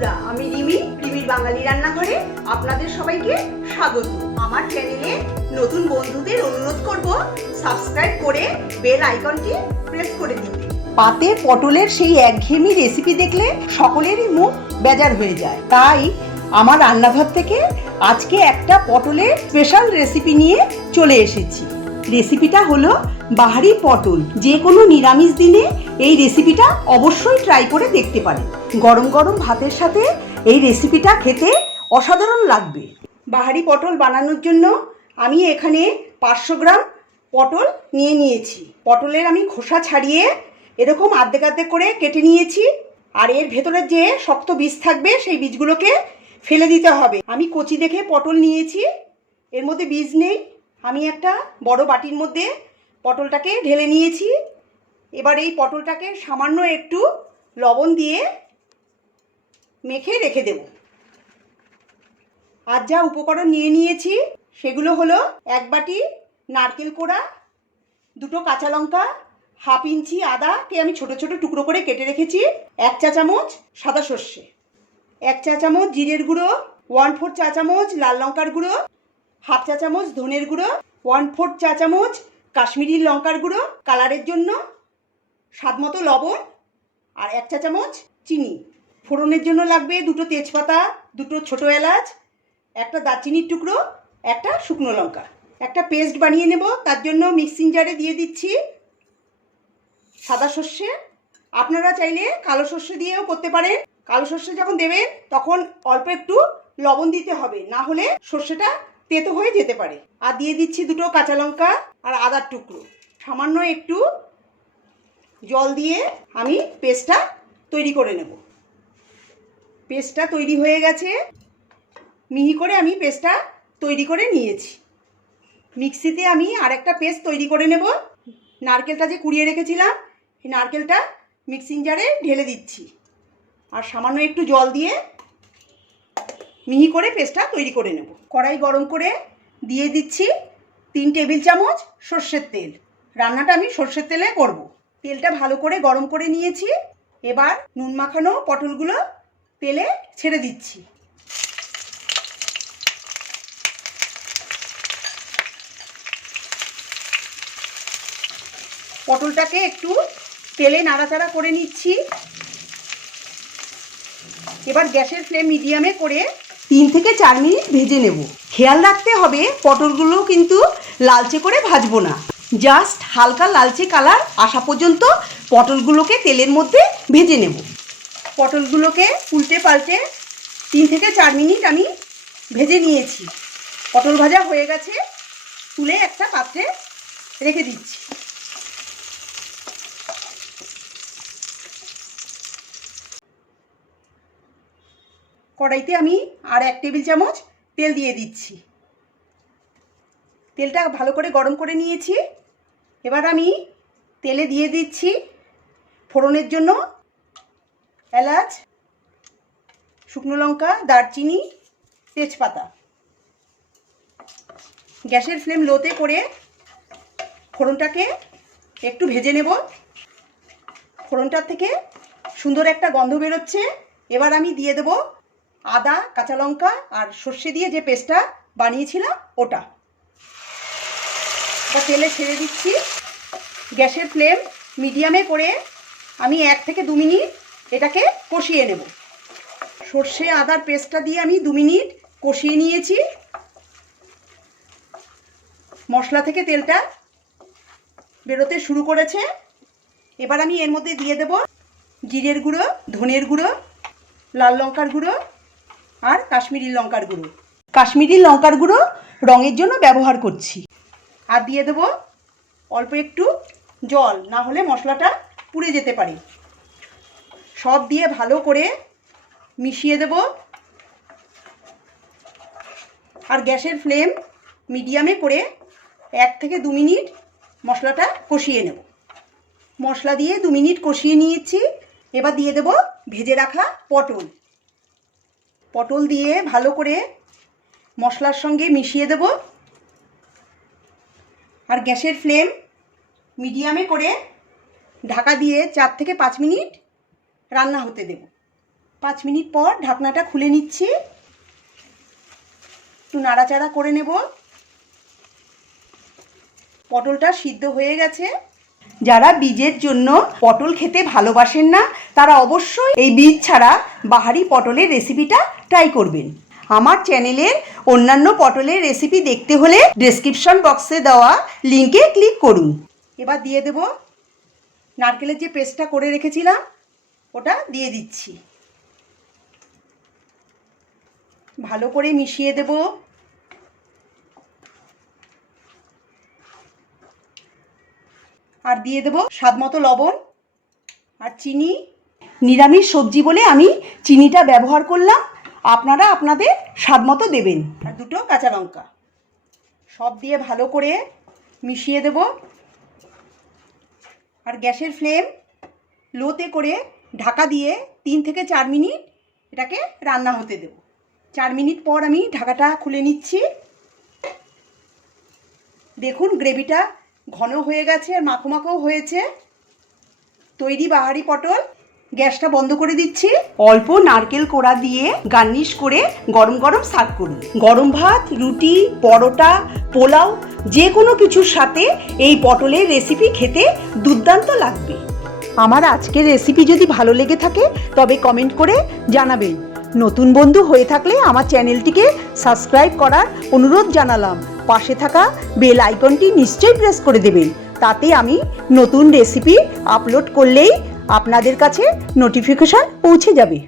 বন্ধুরা, আমি রিমির বাঙালি রান্নাঘরে আপনাদের সবাইকে স্বাগত। আমার চ্যানেলে নতুন বন্ধুদের অনুরোধ করব সাবস্ক্রাইব করে বেল আইকনটি প্রেস করে দিতে। পাতে পটলের সেই একঘেয়েমি রেসিপি দেখলে সকলেরই মুখ বেজার হয়ে যায়। তাই আমার রান্নাঘর থেকে আজকে একটা পটলের স্পেশাল রেসিপি নিয়ে চলে এসেছি। রেসিপিটা হলো বাহারি পটল। যে কোনো নিরামিষ দিনে এই রেসিপিটা অবশ্যই ট্রাই করে দেখতে পারেন। গরম গরম ভাতের সাথে এই রেসিপিটা খেতে অসাধারণ লাগবে। বাহারি পটল বানানোর জন্য আমি এখানে 500 গ্রাম পটল নিয়েছি। পটলের আমি খোসা ছাড়িয়ে এরকম আর্ধেক আর্ধেক করে কেটে নিয়েছি। আর এর ভেতরে যে শক্ত বীজ থাকবে সেই বীজগুলোকে ফেলে দিতে হবে। আমি কচি দেখে পটল নিয়েছি, এর মধ্যে বীজ নেই। আমি একটা বড় বাটির মধ্যে পটলটাকে ঢেলে নিয়েছি। এবার এই পটলটাকে সামান্য একটু লবণ দিয়ে মেখে রেখে দেব। আর যা উপকরণ নিয়েছি সেগুলো হলো 1 বাটি নারকেল কোড়া, 2টো কাঁচা লঙ্কা, 1/2 ইঞ্চি আদাকে আমি ছোট ছোট টুকরো করে কেটে রেখেছি, 1 চা চামচ সাদা সর্ষে, 1 চা চামচ জিরের গুঁড়ো, 1/4 চা চামচ লাল লঙ্কার গুঁড়ো, 1/2 চা চামচ ধনের গুঁড়ো, 1/4 চা চামচ কাশ্মীরি লঙ্কার গুঁড়ো কালারের জন্য, স্বাদমতো লবণ আর 1 চা চামচ চিনি। ফোড়নের জন্য লাগবে 2টো তেজপাতা, 2টো ছোটো এলাচ, একটা দারচিনির টুকরো, একটা শুকনো লঙ্কা। একটা পেস্ট বানিয়ে নেব, তার জন্য মিক্সিং জারে দিয়ে দিচ্ছি সাদা সর্ষে। আপনারা চাইলে কালো সর্ষে দিয়েও করতে পারেন। কালো সর্ষে যখন দেবেন তখন অল্প একটু লবণ দিতে হবে, না হলে সর্ষেটা তেতো হয়ে যেতে পারে। আর দিয়ে দিচ্ছি 2টো কাঁচা লঙ্কা আর আদার টুকরো। সামান্য একটু জল দিয়ে আমি পেস্টটা তৈরি করে নেব। পেস্টটা তৈরি হয়ে গেছে, মিহি করে আমি পেস্টটা তৈরি করে নিয়েছি। মিক্সিতে আমি আরেকটা পেস্ট তৈরি করে নেব। নারকেলটা যে কুড়িয়ে রেখেছিলাম এই নারকেলটা মিক্সিং জারে ঢেলে দিচ্ছি আর সামান্য একটু জল দিয়ে মিহি করে পেস্টটা তৈরি করে নেব। কড়াই গরম করে দিয়ে দিচ্ছি 3 টেবিল চামচ সর্ষের তেল। রান্নাটা আমি সর্ষের তেলে করব। তেলটা ভালো করে গরম করে নিয়েছি। এবার নুন মাখানো পটলগুলো তেলে ছেড়ে দিচ্ছি। পটলটাকে একটু তেলে নাড়াচাড়া করে নিচ্ছি। এবার গ্যাসের ফ্লেম মিডিয়ামে করে 3 থেকে 4 মিনিট ভেজে নেব। খেয়াল রাখতে হবে পটলগুলো কিন্তু লালচে করে ভাজবো না, জাস্ট হালকা লালচে কালার আসা পর্যন্ত পটলগুলোকে তেলের মধ্যে ভেজে নেব। পটলগুলোকে উল্টে পাল্টে 3 থেকে 4 মিনিট আমি ভেজে নিয়েছি। পটল ভাজা হয়ে গেছে, তুলে একটা পাত্রে রেখে দিচ্ছি। কড়াইতে আমি আর 1 টেবিল চামচ তেল দিয়ে দিচ্ছি। তেলটা ভালো করে গরম করে নিয়েছি। এবার আমি তেলে দিয়ে দিচ্ছি ফোড়নের জন্য এলাচ, শুকনো লঙ্কা, দারচিনি, তেজপাতা। গ্যাসের ফ্লেম লোতে করে ফোড়নটাকে একটু ভেজে নেব। ফোড়নটার থেকে সুন্দর একটা গন্ধ বেরোচ্ছে। এবার আমি দিয়ে দেব আদা, কাঁচা লঙ্কা আর সর্ষে দিয়ে যে পেস্টটা বানিয়েছিলাম ওটা। তেলে ছেড়ে দিচ্ছি। গ্যাসের ফ্লেম মিডিয়ামে করে আমি 1 থেকে 2 মিনিট এটাকে কষিয়ে নেব। সর্ষে আদার পেস্টটা দিয়ে আমি 2 মিনিট কষিয়ে নিয়েছি। মশলা থেকে তেলটা বেরোতে শুরু করেছে। এবার আমি এর মধ্যে দিয়ে দেব জিরের গুঁড়ো, ধনের গুঁড়ো, লাল লঙ্কার গুঁড়ো আর কাশ্মীরি লঙ্কার গুঁড়ো। কাশ্মীরি লঙ্কার গুঁড়ো রঙের জন্য ব্যবহার করছি। আর দিয়ে দেব অল্প একটু জল, না হলে মশলাটা পুড়ে যেতে পারে। সব দিয়ে ভালো করে মিশিয়ে দেব। আর গ্যাসের ফ্লেম মিডিয়ামে করে 1 থেকে 2 মিনিট মশলাটা কষিয়ে নেব। মশলা দিয়ে 2 মিনিট কষিয়ে নিয়েছি। এবার দিয়ে দেব ভেজে রাখা পটল। পটল দিয়ে ভালো করে মশলার সঙ্গে মিশিয়ে দেব। আর গ্যাসের ফ্লেম মিডিয়ামে করে ঢাকা দিয়ে 4 থেকে 5 মিনিট রান্না হতে দেব। 5 মিনিট পর ঢাকনাটা খুলে নিচ্ছি, একটু নাড়াচাড়া করে নেব। পটলটা সিদ্ধ হয়ে গেছে। যারা বীজের জন্য পটল খেতে ভালোবাসেন না তারা অবশ্যই এই বীজ ছাড়া বাহারি পটলের রেসিপিটা ট্রাই করবেন। আমার চ্যানেলের অন্যান্য পটলের রেসিপি দেখতে হলে ডেসক্রিপশন বক্সে দেওয়া লিঙ্কে ক্লিক করুন। এবার দিয়ে দেব নারকেলের যে পেস্টটা করে রেখেছিলাম, ওটা দিয়ে দিচ্ছি। ভালো করে মিশিয়ে দেব। আর দিয়ে দেব স্বাদ মতো লবণ আর চিনি। নিরামিষ সবজি বলে আমি চিনিটা ব্যবহার করলাম, আপনারা আপনাদের স্বাদ মতো দেবেন। আর 2টো কাঁচা লঙ্কা সব দিয়ে ভালো করে মিশিয়ে দেব। আর গ্যাসের ফ্লেম লোতে করে ঢাকা দিয়ে 3 থেকে 4 মিনিট এটাকে রান্না হতে দেব। 4 মিনিট পর আমি ঢাকাটা খুলে নিচ্ছি। দেখুন গ্রেভিটা ঘন হয়ে গেছে আর মাখো মাখো হয়েছে। তৈরি বাহারি পটল। গ্যাসটা বন্ধ করে দিচ্ছি। অল্প নারকেল কোড়া দিয়ে গার্নিশ করে গরম গরম সার্ভ করুন। গরম ভাত, রুটি, পরোটা, পোলাও যে কোনো কিছুর সাথে এই পটলের রেসিপি খেতে দুর্দান্ত লাগবে। আমার আজকের রেসিপি যদি ভালো লেগে থাকে তবে কমেন্ট করে জানাবেন। নতুন বন্ধু হয়ে থাকলে আমার চ্যানেলটিকে সাবস্ক্রাইব করার অনুরোধ জানালাম। পাশে থাকা বেল আইকনটি নিশ্চয়ই প্রেস করে দেবেন, তাতে আমি নতুন রেসিপি আপলোড করলেই আপনাদের কাছে নোটিফিকেশন পৌঁছে যাবে।